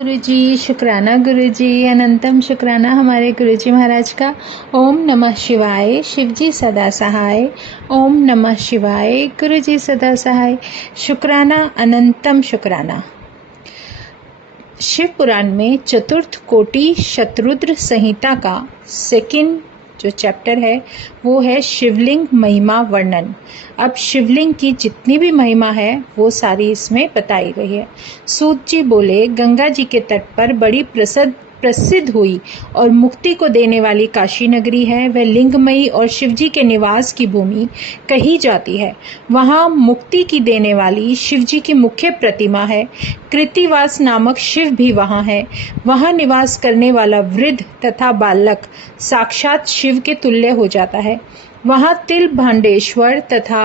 गुरुजी शुक्राना, गुरुजी अनंतम शुक्राना हमारे गुरुजी महाराज का। ओम नमः शिवाय। शिवजी सदा सहाय। ओम नमः शिवाय। गुरुजी सदा सहाय। शुक्राना, अनंतम शुक्राना। शिव पुराण में चतुर्थ कोटि शतरुद्र संहिता का सेकंड जो चैप्टर है वो है शिवलिंग महिमा वर्णन। अब शिवलिंग की जितनी भी महिमा है वो सारी इसमें बताई गई है। सूत जी बोले, गंगा जी के तट पर बड़ी प्रसिद्ध हुई और मुक्ति को देने वाली काशी नगरी है। वह लिंगमयी और शिवजी के निवास की भूमि कही जाती है। वहाँ मुक्ति की देने वाली शिवजी की मुख्य प्रतिमा है। कृतिवास नामक शिव भी वहाँ है। वहाँ निवास करने वाला वृद्ध तथा बालक साक्षात शिव के तुल्य हो जाता है। वहाँ तिल भांडेश्वर तथा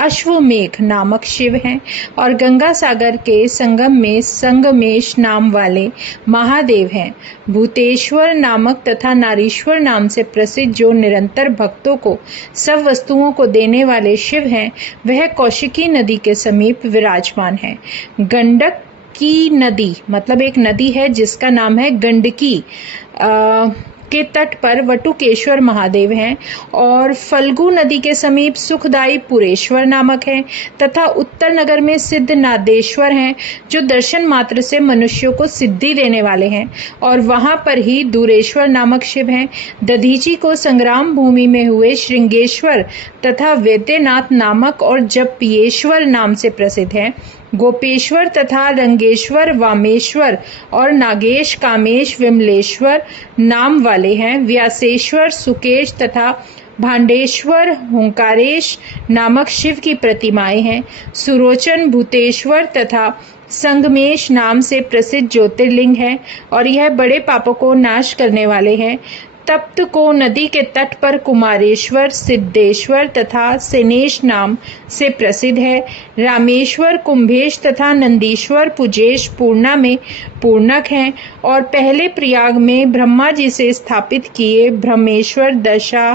अश्वमेघ नामक शिव हैं और गंगा सागर के संगम में संगमेश नाम वाले महादेव हैं। भूतेश्वर नामक तथा नारीश्वर नाम से प्रसिद्ध जो निरंतर भक्तों को सब वस्तुओं को देने वाले शिव हैं, वह कौशिकी नदी के समीप विराजमान है। गंडक की नदी मतलब एक नदी है जिसका नाम है गंडकी के तट पर वटुकेश्वर महादेव हैं और फल्गु नदी के समीप सुखदाई पुरेश्वर नामक है तथा उत्तर नगर में सिद्ध नादेश्वर हैं जो दर्शन मात्र से मनुष्यों को सिद्धि देने वाले हैं और वहां पर ही दूरेश्वर नामक शिव हैं। दधीची को संग्राम भूमि में हुए श्रृंगेश्वर तथा वैद्यनाथ नामक और जपियेश्वर नाम से प्रसिद्ध है। गोपेश्वर तथा रंगेश्वर वामेश्वर और नागेश कामेश विमलेश्वर नाम वाले हैं। व्यासेश्वर सुकेश तथा भांडेश्वर हुंकारेश नामक शिव की प्रतिमाएं हैं। सुरोचन भूतेश्वर तथा संगमेश नाम से प्रसिद्ध ज्योतिर्लिंग है और यह बड़े पापों को नाश करने वाले हैं। तप्त को नदी के तट पर कुमारेश्वर सिद्धेश्वर तथा सेनेश नाम से प्रसिद्ध है। रामेश्वर कुंभेश तथा नंदीश्वर पुजेश पूर्णा में पूर्णक हैं और पहले प्रयाग में ब्रह्मा जी से स्थापित किए ब्रह्मेश्वर दशा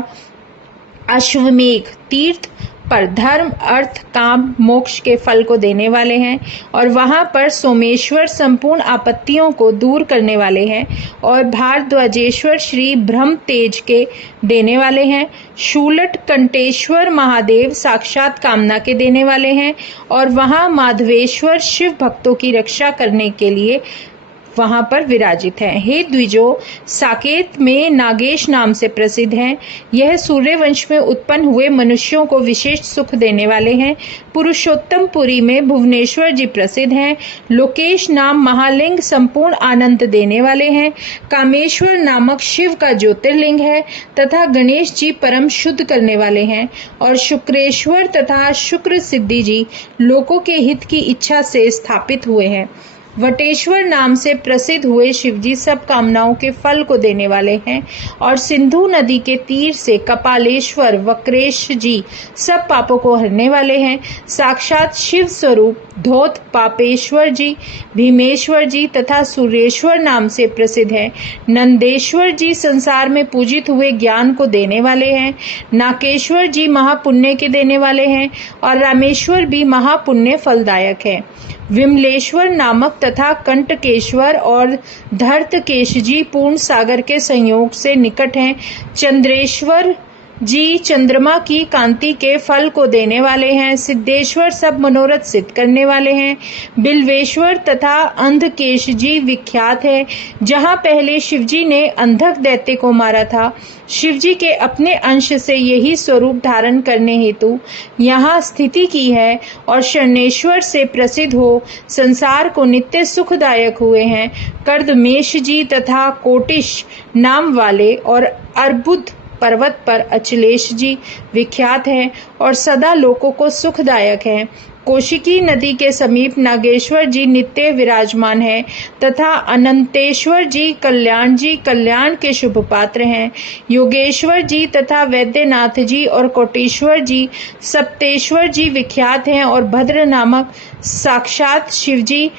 अश्वमेघ तीर्थ पर धर्म अर्थ काम मोक्ष के फल को देने वाले हैं और वहां पर सोमेश्वर संपूर्ण आपत्तियों को दूर करने वाले हैं और भारद्वाजेश्वर श्री ब्रह्म तेज के देने वाले हैं। शूलट कंटेश्वर महादेव साक्षात कामना के देने वाले हैं और वहां माधवेश्वर शिव भक्तों की रक्षा करने के लिए वहां पर विराजित है। हे द्विजो, साकेत में नागेश नाम से प्रसिद्ध हैं। यह सूर्यवंश में उत्पन्न हुए मनुष्यों को विशेष सुख देने वाले हैं। पुरुषोत्तमपुरी में भुवनेश्वर जी प्रसिद्ध हैं। लोकेश नाम महालिंग संपूर्ण आनंद देने वाले हैं। कामेश्वर नामक शिव का ज्योतिर्लिंग है तथा गणेश जी परम शुद्ध करने वाले हैं और शुक्रेश्वर तथा शुक्र सिद्धि जी लोकों के हित की इच्छा से स्थापित हुए हैं। वटेश्वर नाम से प्रसिद्ध हुए शिवजी सब कामनाओं के फल को देने वाले हैं और सिंधु नदी के तीर से कपालेश्वर वक्रेश जी सब पापों को हरने वाले हैं। साक्षात शिव स्वरूप धोत पापेश्वर जी भीमेश्वर जी तथा सूर्येश्वर नाम से प्रसिद्ध है। नंदेश्वर जी संसार में पूजित हुए ज्ञान को देने वाले हैं। नाकेश्वर जी महापुण्य के देने वाले हैं और रामेश्वर भी महापुण्य फलदायक है। विमलेश्वर नामक तथा कंटकेश्वर और धर्तकेश जी पूर्ण सागर के संयोग से निकट हैं। चंद्रेश्वर जी चंद्रमा की कांति के फल को देने वाले हैं। सिद्धेश्वर सब मनोरथ सिद्ध करने वाले हैं। बिल्वेश्वर तथा अंधकेश जी विख्यात है। जहाँ पहले शिवजी ने अंधक दैत्य को मारा था, शिवजी के अपने अंश से यही स्वरूप धारण करने हेतु यहाँ स्थिति की है और शरणेश्वर से प्रसिद्ध हो संसार को नित्य सुखदायक हुए हैं। कर्दमेश जी तथा कोटिश नाम वाले और अर्बुद पर्वत पर अचलेश जी विख्यात हैं और सदा लोकों को सुखदायक हैं। कौशिकी नदी के समीप नागेश्वर जी नित्य विराजमान है तथा अनंतेश्वर जी कल्याण के शुभ पात्र हैं। योगेश्वर जी तथा वैद्यनाथ जी और कोटेश्वर जी सप्तेश्वर जी विख्यात हैं और भद्र नामक साक्षात शिव जी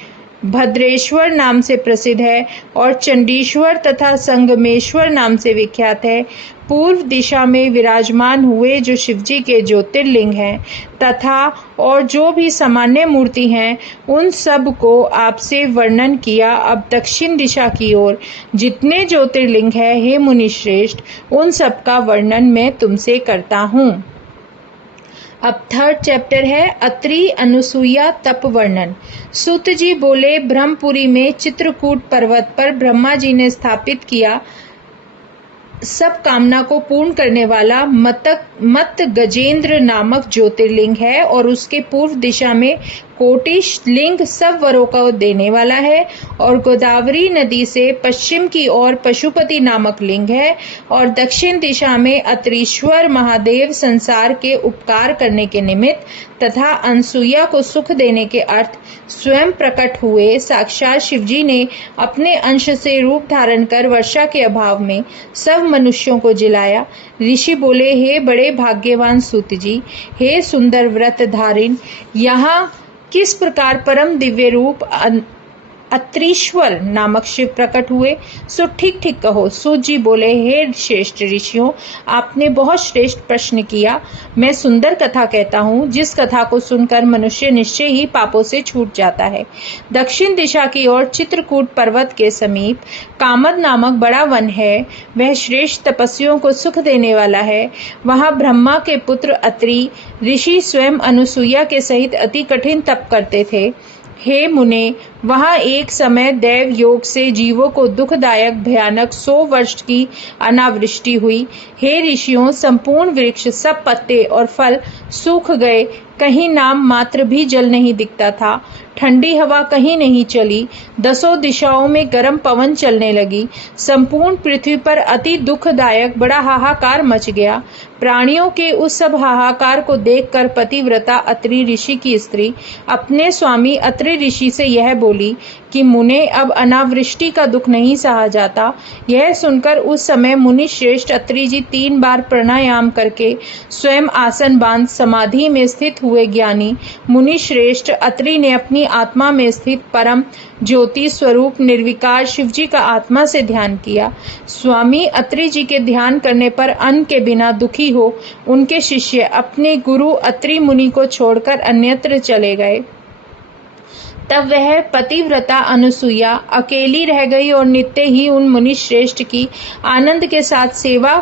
भद्रेश्वर नाम से प्रसिद्ध है और चंडीश्वर तथा संगमेश्वर नाम से विख्यात है। पूर्व दिशा में विराजमान हुए जो शिवजी के ज्योतिर्लिंग हैं तथा और जो भी सामान्य मूर्ति हैं उन सब को आपसे वर्णन किया। अब दक्षिण दिशा की ओर जितने ज्योतिर्लिंग हैं हे मुनि श्रेष्ठ, उन सब का वर्णन मैं तुमसे करता हूँ। अब थर्ड चैप्टर है अत्रि अनुसुईया तप वर्णन। सूत जी बोले, ब्रह्मपुरी में चित्रकूट पर्वत पर ब्रह्मा जी ने स्थापित किया सब कामना को पूर्ण करने वाला मत गजेंद्र नामक ज्योतिर्लिंग है और उसके पूर्व दिशा में कोटिश लिंग सब वरों को देने वाला है और गोदावरी नदी से पश्चिम की ओर पशुपति नामक लिंग है और दक्षिण दिशा में अत्रीश्वर महादेव संसार के उपकार करने के निमित्त तथा अनसुईया को सुख देने के अर्थ स्वयं प्रकट हुए साक्षात शिवजी ने अपने अंश से रूप धारण कर वर्षा के अभाव में सब मनुष्यों को जिलाया। ऋषि बोले, हे बड़े भाग्यवान सूत जी, हे सुंदर व्रत धारिण, यहाँ किस प्रकार परम दिव्य रूप अत्रीश्वर नामक शिव प्रकट हुए, सो ठीक ठीक कहो। सूत जी बोले, हे श्रेष्ठ ऋषियों, आपने बहुत श्रेष्ठ प्रश्न किया। मैं सुंदर कथा कहता हूँ जिस कथा को सुनकर मनुष्य निश्चय ही पापों से छूट जाता है। दक्षिण दिशा की ओर चित्रकूट पर्वत के समीप कामद नामक बड़ा वन है। वह श्रेष्ठ तपस्वियों को सुख देने वाला है। वहाँ ब्रह्मा के पुत्र अत्रि ऋषि स्वयं अनुसुईया के सहित अति कठिन तप करते थे। हे मुने, वहाँ एक समय देव योग से जीवों को दुखदायक भयानक 100 वर्ष की अनावृष्टि हुई। हे ऋषियों, संपूर्ण वृक्ष सब पत्ते और फल सूख गए, कहीं नाम मात्र भी जल नहीं दिखता था। ठंडी हवा कहीं नहीं चली, 10 दिशाओं में गर्म पवन चलने लगी। संपूर्ण पृथ्वी पर अति दुखदायक बड़ा हाहाकार मच गया। प्राणियों के उस सब हाहाकार को देखकर पतिव्रता अत्रि ऋषि की स्त्री अपने स्वामी अत्रि ऋषि से यह बोली कि मुने, अब अनावृष्टि का दुख नहीं सहा जाता। यह सुनकर उस समय मुनि श्रेष्ठ अत्रि जी 3 बार प्राणायाम करके स्वयं आसन बांध समाधि में स्थित हुए ज्ञानी मुनि श्रेष्ठ अत्रि ने अपनी आत्मा में स्थित परम ज्योति स्वरूप निर्विकार शिवजी का आत्मा से ध्यान किया। स्वामी अत्रि जी के ध्यान करने पर अन्न के बिना दुखी हो उनके शिष्य अपने गुरु अत्रि मुनि को छोड़कर अन्यत्र चले गए। तब वह पतिव्रता अनुसुईया अकेली रह गई और नित्य ही उन मुनि श्रेष्ठ की आनंद के साथ सेवा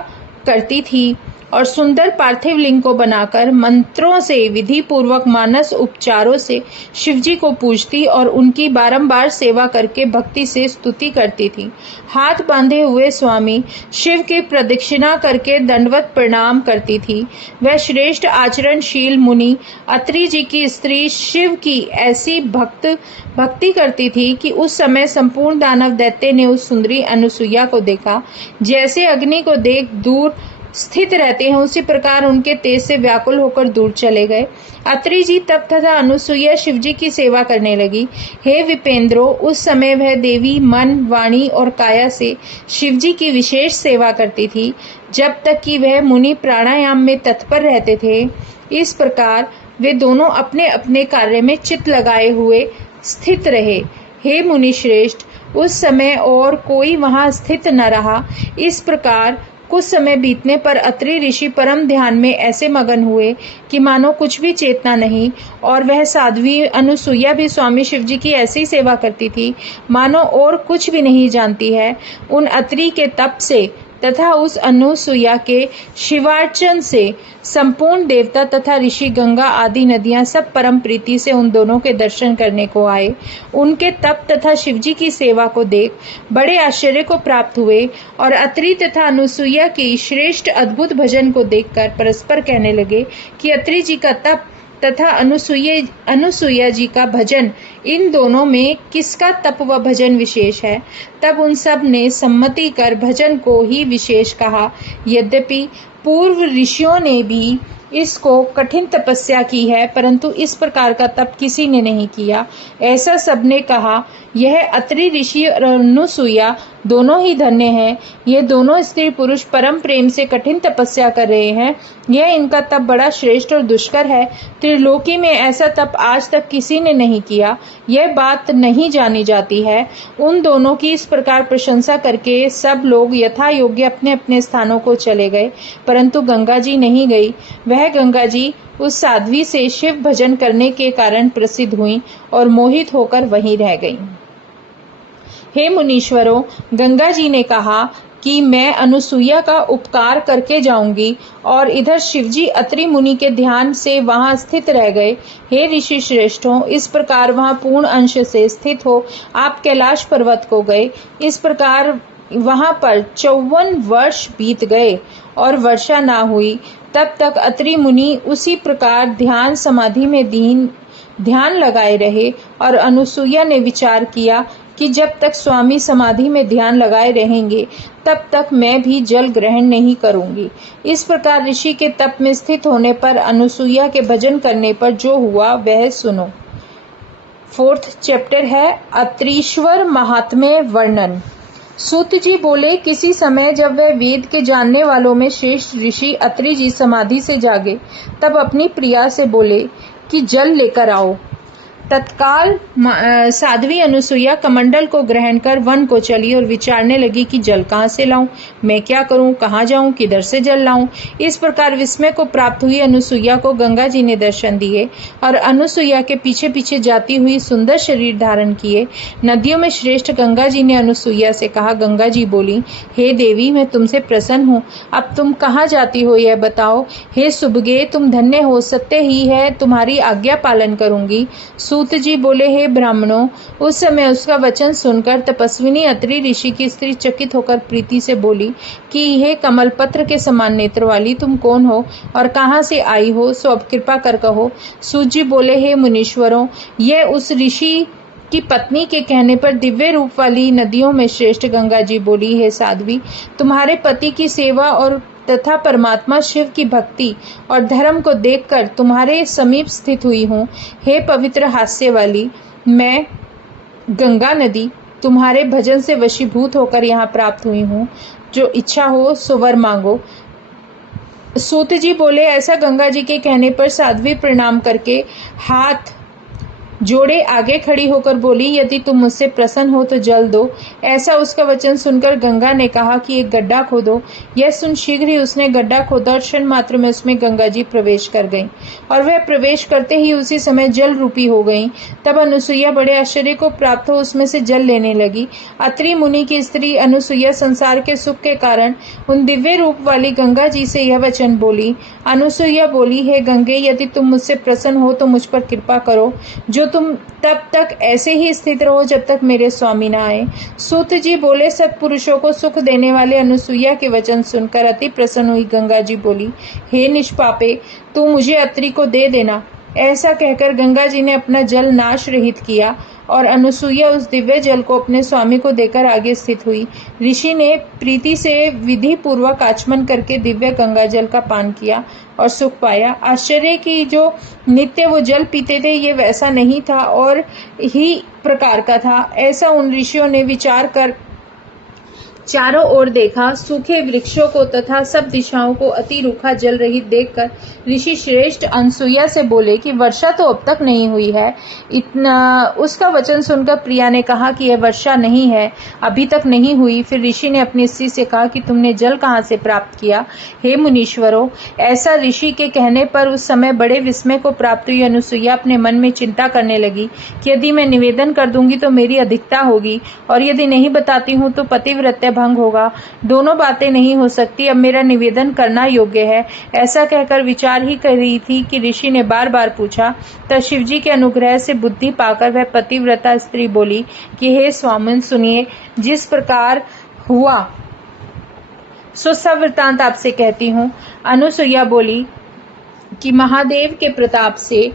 करती थी और सुंदर पार्थिव लिंग को बनाकर मंत्रों से विधि पूर्वक मानस उपचारों से शिवजी को पूजती और उनकी बारंबार सेवा करके भक्ति से स्तुति करती थी। हाथ बांधे हुए स्वामी शिव की प्रदक्षिणा करके दंडवत प्रणाम करती थी। वह श्रेष्ठ आचरणशील मुनि अत्रि जी की स्त्री शिव की ऐसी भक्ति करती थी कि उस समय संपूर्ण दानव दैत्य ने उस सुंदरी अनुसुईया को देखा। जैसे अग्नि को देख दूर स्थित रहते हैं उसी प्रकार उनके तेज से व्याकुल होकर दूर चले गए। अत्रि जी तप तथा अनुसुईया शिवजी की सेवा करने लगी। हे विपेंद्रो, उस समय वह देवी मन, वाणी और काया से शिवजी की विशेष सेवा करती थी जब तक कि वह मुनि प्राणायाम में तत्पर रहते थे। इस प्रकार वे दोनों अपने अपने कार्य में चित्त लगाए हुए स्थित रहे। हे मुनि श्रेष्ठ, उस समय और कोई वहां स्थित न रहा। इस प्रकार कुछ समय बीतने पर अत्रि ऋषि परम ध्यान में ऐसे मगन हुए कि मानो कुछ भी चेतना नहीं और वह साध्वी अनुसुईया भी स्वामी शिवजी की ऐसी सेवा करती थी मानो और कुछ भी नहीं जानती है। उन अत्रि के तप से तथा उस अनुसुईया के शिवार्चन से संपूर्ण देवता तथा ऋषि गंगा आदि नदियां सब परम प्रीति से उन दोनों के दर्शन करने को आए। उनके तप तथा शिवजी की सेवा को देख बड़े आश्चर्य को प्राप्त हुए और अत्रि तथा अनुसुईया की श्रेष्ठ अद्भुत भजन को देखकर परस्पर कहने लगे कि अत्रि जी का तप तथा अनुसुईया जी का भजन, इन दोनों में किसका तप व भजन विशेष है। तब उन सब ने सम्मति कर भजन को ही विशेष कहा। यद्यपि पूर्व ऋषियों ने भी इसको कठिन तपस्या की है परंतु इस प्रकार का तप किसी ने नहीं किया। ऐसा सबने कहा यह अत्रि ऋषि और अनुसुईया दोनों ही धन्य हैं। ये दोनों स्त्री पुरुष परम प्रेम से कठिन तपस्या कर रहे हैं। यह इनका तप बड़ा श्रेष्ठ और दुष्कर है। त्रिलोकी में ऐसा तप आज तक किसी ने नहीं किया। यह बात नहीं जानी जाती है। उन दोनों की इस प्रकार प्रशंसा करके सब लोग यथा योग्य अपने अपने स्थानों को चले गए, परंतु गंगा जी नहीं गई। वह गंगा जी उस साध्वी से शिव भजन करने के कारण प्रसिद्ध हुई और मोहित होकर वहीं रह गईं। हे मुनीश्वरों, गंगा जी ने कहा कि मैं अनुसुईया का उपकार करके जाऊंगी, और इधर शिवजी अत्रि मुनि के ध्यान से वहां स्थित रह गए। हे ऋषि श्रेष्ठों, इस प्रकार वहां पूर्ण अंश से स्थित हो आप कैलाश पर्वत को गए। इस प्रकार वहां पर 54 वर्ष बीत गए और वर्षा ना हुई। तब तक अत्रि मुनि उसी प्रकार ध्यान समाधि में ध्यान लगाए रहे, और अनुसुईया ने विचार किया कि जब तक स्वामी समाधि में ध्यान लगाए रहेंगे तब तक मैं भी जल ग्रहण नहीं करूंगी। इस प्रकार ऋषि के तप में स्थित होने पर अनुसुईया के भजन करने पर जो हुआ वह सुनो। 4th चैप्टर है अत्रीश्वर महात्म्य वर्णन। सूत जी बोले, किसी समय जब वह वेद के जानने वालों में श्रेष्ठ ऋषि अत्रि जी समाधि से जागे, तब अपनी प्रिया से बोले कि जल लेकर आओ। तत्काल साध्वी अनुसुईया कमंडल को ग्रहण कर वन को चली और विचारने लगी कि जल कहाँ से लाऊं, मैं क्या करूं, कहाँ जाऊं, किधर से जल लाऊं। इस प्रकार विस्मय को प्राप्त हुई अनुसुईया को गंगा जी ने दर्शन दिए और अनुसुईया के पीछे पीछे जाती हुई सुंदर शरीर धारण किए। नदियों में श्रेष्ठ गंगा जी ने अनुसुईया से कहा। गंगा जी बोली, हे देवी, मैं तुमसे प्रसन्न हूँ। अब तुम कहाँ जाती हो यह बताओ। हे सुभगे, तुम धन्य हो, सत्य ही है, तुम्हारी आज्ञा पालन करूंगी। सूत जी बोले, हे ब्राह्मणों, उस समय उसका वचन सुनकर तपस्विनी अत्रि ऋषि की स्त्री चकित होकर प्रीति से बोली कि हे कमल पत्र के समान नेत्र वाली, तुम कौन हो और कहाँ से आई हो, सो अब कृपा कर कहो। सूत जी बोले, हे मुनीश्वरों, यह उस ऋषि की पत्नी के कहने पर दिव्य रूप वाली नदियों में श्रेष्ठ गंगा जी बोली, हे साध्वी, तुम्हारे पति की सेवा और तथा परमात्मा शिव की भक्ति और धर्म को देखकर तुम्हारे समीप स्थित हुई हूँ। हे पवित्र हास्य वाली, मैं गंगा नदी तुम्हारे भजन से वशीभूत होकर यहाँ प्राप्त हुई हूँ। जो इच्छा हो सो वर मांगो। सूत जी बोले, ऐसा गंगा जी के कहने पर साध्वी प्रणाम करके हाथ जोड़े आगे खड़ी होकर बोली, यदि तुम मुझसे प्रसन्न हो तो जल दो। ऐसा उसका वचन सुनकर गंगा ने कहा कि एक गड्ढा खोदो। यह सुन शीघ्र ही उसने गड्ढा खोदा और क्षण मात्र में उसमें गंगा जी प्रवेश कर गईं, और वह प्रवेश करते ही उसी समय जल रूपी हो गईं। तब अनुसुईया बड़े आश्चर्य को प्राप्त हो उसमें से जल लेने लगी। अत्रि मुनि की स्त्री अनुसुईया संसार के सुख के कारण उन दिव्य रूप वाली गंगा जी से यह वचन बोली। अनुसुईया बोली, हे गंगे, यदि तुम मुझसे प्रसन्न हो तो मुझ पर कृपा करो। जो तुम तब तक ऐसे ही स्थित रहो जब तक मेरे स्वामी न आए। सूत जी बोले, सब पुरुषों को सुख देने वाले अनुसुईया के वचन सुनकर अति प्रसन्न हुई गंगा जी बोली, हे निष्पापे, तू मुझे अत्रि को दे देना। ऐसा कहकर गंगा जी ने अपना जल नाश रहित किया और अनुसुईया उस दिव्य जल को अपने स्वामी को देकर आगे स्थित हुई। ऋषि ने प्रीति से विधि पूर्वक आचमन करके दिव्य गंगा जल का पान किया और सुख पाया। आश्चर्य की जो नित्य वो जल पीते थे ये वैसा नहीं था और ही प्रकार का था। ऐसा उन ऋषियों ने विचार कर चारों ओर देखा। सूखे वृक्षों को तथा सब दिशाओं को अति रूखा जल रहित देखकर ऋषि श्रेष्ठ अनुसुईया से बोले कि वर्षा तो अब तक नहीं हुई है। इतना उसका वचन सुनकर प्रिया ने कहा कि यह वर्षा नहीं है, अभी तक नहीं हुई। फिर ऋषि ने अपनी स्त्री से कहा कि तुमने जल कहाँ से प्राप्त किया। हे मुनीश्वरों, ऐसा ऋषि के कहने पर उस समय बड़े विस्मय को प्राप्त हुई अनुसुईया अपने मन में चिंता करने लगी कि यदि मैं निवेदन कर दूंगी तो मेरी अधिकता होगी, और यदि नहीं बताती हूँ तो पतिव्रत्य भंग होगा। दोनों बातें नहीं हो सकती। अब मेरा निवेदन करना योग्य है। ऐसा कहकर विचार ही कर रही थी कि ऋषि ने बार बार पूछा। तब शिवजी के अनुग्रह से बुद्धि पाकर वह पतिव्रता स्त्री बोली कि हे स्वामिन, सुनिए, जिस प्रकार हुआ सो सब वृतांत आपसे कहती हूँ। अनुसुईया बोली कि महादेव के प्रताप से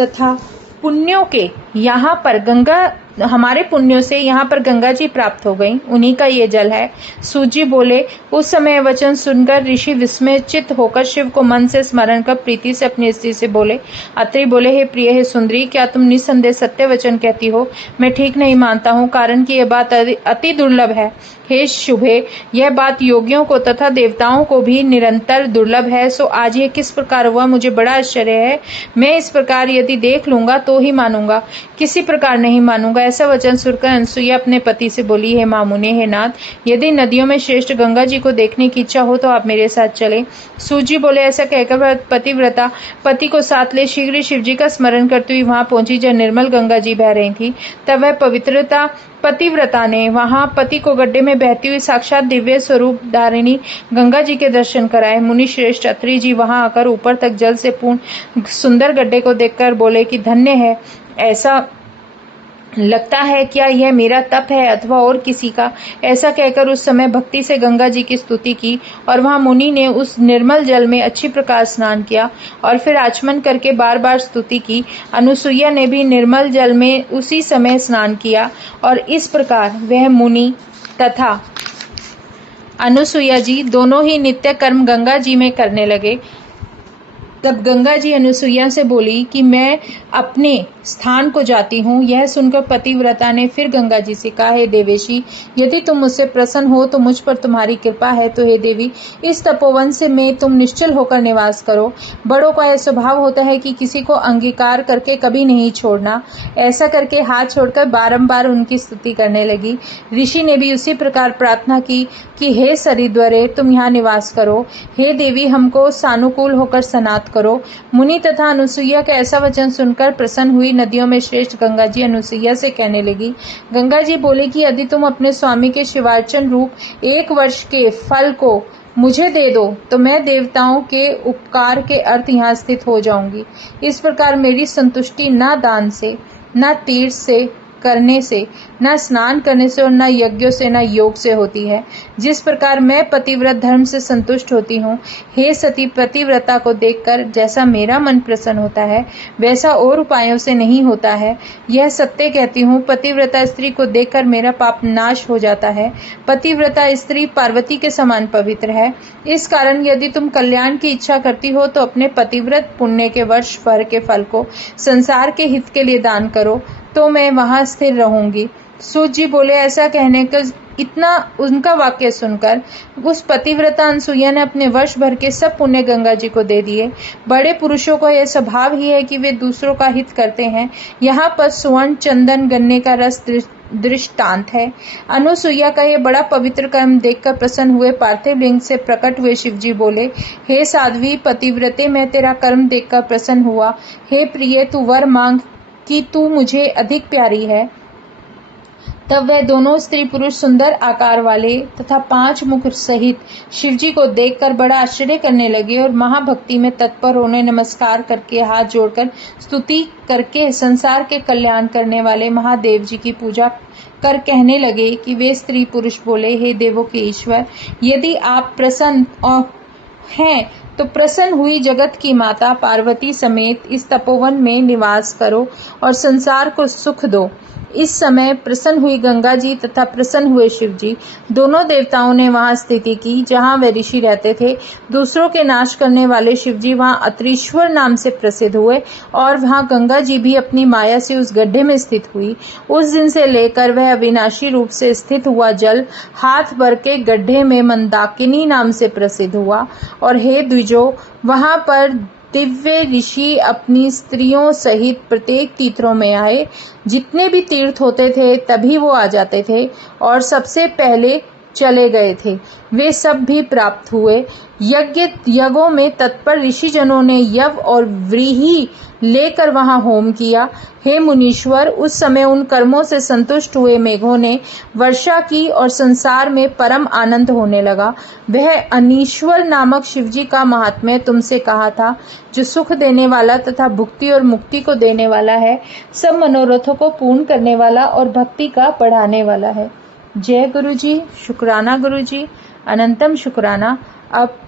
तथा पुण्यों के यहाँ पर गंगा हमारे पुण्यों से यहाँ पर गंगा जी प्राप्त हो गई, उन्हीं का ये जल है। सूत जी बोले, उस समय वचन सुनकर ऋषि विस्मयचित होकर शिव को मन से स्मरण कर प्रीति से अपनी स्त्री से बोले। अत्रि बोले, हे प्रिय, हे सुंदरी, क्या तुम निस्संदेह सत्य वचन कहती हो? मैं ठीक नहीं मानता हूँ, कारण कि यह बात अति दुर्लभ है। हे शुभे, यह बात योगियों को तथा देवताओं को भी निरंतर दुर्लभ है, सो आज यह किस प्रकार हुआ, मुझे बड़ा आश्चर्य है। मैं इस प्रकार यदि देख लूंगा तो ही मानूंगा, किसी प्रकार नहीं मानूंगा। ऐसा वचन सुनकर अनसुईया अपने पति से बोली, हे मामुने, हे नाथ, यदि नदियों में श्रेष्ठ गंगा जी को देखने की इच्छा हो तो आप मेरे साथ चले। सूत जी बोले, ऐसा कहकर पतिव्रता पति को साथ ले शीघ्र शिव जी का स्मरण करती हुई वहां पहुंची जहाँ निर्मल गंगा जी बह रही थी। तब वह पवित्रता पतिव्रता ने वहां पति को गड्ढे में बहती हुई साक्षात दिव्य स्वरूप धारिणी गंगा जी के दर्शन कराए। मुनि श्रेष्ठ अत्रि जी वहां आकर ऊपर तक जल से पूर्ण सुंदर गड्ढे को देखकर बोले कि धन्य है, ऐसा लगता है क्या यह मेरा तप है अथवा और किसी का। ऐसा कहकर उस समय भक्ति से गंगा जी की स्तुति की और वहां मुनि ने उस निर्मल जल में अच्छी प्रकार स्नान किया और फिर आचमन करके बार बार स्तुति की। अनुसुईया ने भी निर्मल जल में उसी समय स्नान किया और इस प्रकार वह मुनि तथा अनुसुईया जी दोनों ही नित्य कर्म गंगा जी में करने लगे। तब गंगा जी अनुसुईया से बोली कि मैं अपने स्थान को जाती हूँ। यह सुनकर पतिव्रता ने फिर गंगा जी से कहा, हे देवेशी, यदि तुम मुझसे प्रसन्न हो तो मुझ पर तुम्हारी कृपा है तो हे देवी, इस तपोवन से में तुम निश्चल होकर निवास करो। बड़ों का यह स्वभाव होता है कि किसी को अंगीकार करके कभी नहीं छोड़ना। ऐसा करके हाथ छोड़कर बारंबार उनकी स्तुति करने लगी। ऋषि ने भी उसी प्रकार प्रार्थना की कि हे सरिद्वरे, तुम यहाँ निवास करो। हे देवी, हमको सानुकूल होकर सनात करो। मुनि तथा अनुसुईया का ऐसा वचन सुनकर प्रसन्न हुई नदियों में श्रेष्ठ गंगा जी अनुसुईया से कहने लगी। गंगा जी बोले कि यदि तुम अपने स्वामी के शिवार्चन रूप 1 वर्ष के फल को मुझे दे दो तो मैं देवताओं के उपकार के अर्थ यहाँ स्थित हो जाऊंगी। इस प्रकार मेरी संतुष्टि न दान से, न तीर्थ से करने से, न स्नान करने से और न यज्ञों से, न योग से होती है। जिस प्रकार मैं पतिव्रत धर्म से संतुष्ट होती हूँ, हे सती, पतिव्रता को देखकर जैसा मेरा मन प्रसन्न होता है वैसा और उपायों से नहीं होता है। यह सत्य कहती हूँ, पतिव्रता स्त्री को देखकर मेरा पाप नाश हो जाता है। पतिव्रता स्त्री पार्वती के समान पवित्र है। इस कारण यदि तुम कल्याण की इच्छा करती हो तो अपने पतिव्रत पुण्य के वर्ष भर के फल को संसार के हित के लिए दान करो, तो मैं वहां स्थिर रहूंगी। सूत जी बोले, ऐसा कहने का इतना उनका वाक्य सुनकर उस पतिव्रता अनुसुईया ने अपने वर्ष भर के सब पुण्य गंगा जी को दे दिए। बड़े पुरुषों का यह स्वभाव ही है कि वे दूसरों का हित करते हैं। यहाँ पर सुवर्ण, चंदन, गन्ने का रस दृष्टांत है। अनुसुईया का यह बड़ा पवित्र कर्म देखकर प्रसन्न हुए पार्थिव लिंग से प्रकट हुए शिव जी बोले, हे साध्वी पतिव्रते, मैं तेरा कर्म देखकर प्रसन्न हुआ। हे प्रिय, तू वर मांग कि तू मुझे अधिक प्यारी है। तब वह दोनों स्त्री पुरुष सुंदर आकार वाले तथा 5 मुख सहित शिवजी को देखकर बड़ा आश्चर्य करने लगे और महाभक्ति में तत्पर होने नमस्कार करके हाथ जोड़कर स्तुति करके संसार के कल्याण करने वाले महादेव जी की पूजा कर कहने लगे कि वे स्त्री पुरुष बोले, हे देवों के ईश्वर, यदि आप प्रसन्न हैं तो प्रसन्न हुई जगत की माता पार्वती समेत इस तपोवन में निवास करो और संसार को सुख दो। इस समय प्रसन्न हुई गंगा जी तथा प्रसन्न हुए शिव जी दोनों देवताओं ने वहां स्थिति की जहां वे ऋषि रहते थे। दूसरों के नाश करने वाले शिव जी वहां अत्रीश्वर नाम से प्रसिद्ध हुए और वहां गंगा जी भी अपनी माया से उस गड्ढे में स्थित हुई। उस दिन से लेकर वह अविनाशी रूप से स्थित हुआ जल हाथ भर के गड्ढे में मंदाकिनी नाम से प्रसिद्ध हुआ। और हे द्विजो, वहां पर दिव्य ऋषि अपनी स्त्रियों सहित प्रत्येक तीर्थों में आए। जितने भी तीर्थ होते थे तभी वो आ जाते थे और सबसे पहले चले गए थे। वे सब भी प्राप्त हुए। यज्ञों में तत्पर ऋषिजनों ने यव और व्रीहि लेकर वहां होम किया। हे मुनीश्वर, उस समय उन कर्मों से संतुष्ट हुए मेघों ने वर्षा की और संसार में परम आनंद होने लगा। वह अनीश्वर नामक शिवजी का महात्म्य तुमसे कहा था, जो सुख देने वाला तथा भुक्ति और मुक्ति को देने वाला है, सब मनोरथों को पूर्ण करने वाला और भक्ति का बढ़ाने वाला है। जय गुरु जी, शुक्राना गुरु जी, अनंतम शुक्राना। अब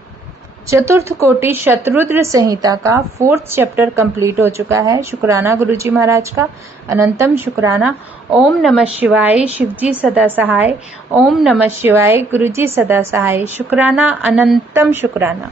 चतुर्थ कोटि शतरुद्र संहिता का 4th चैप्टर कंप्लीट हो चुका है। शुक्राना गुरुजी महाराज का, अनंतम शुक्राना। ओम नमः शिवाय, शिवजी सदा सहाय। ओम नमः शिवाय, गुरुजी सदा सहाय। शुक्राना, अनंतम शुक्राना।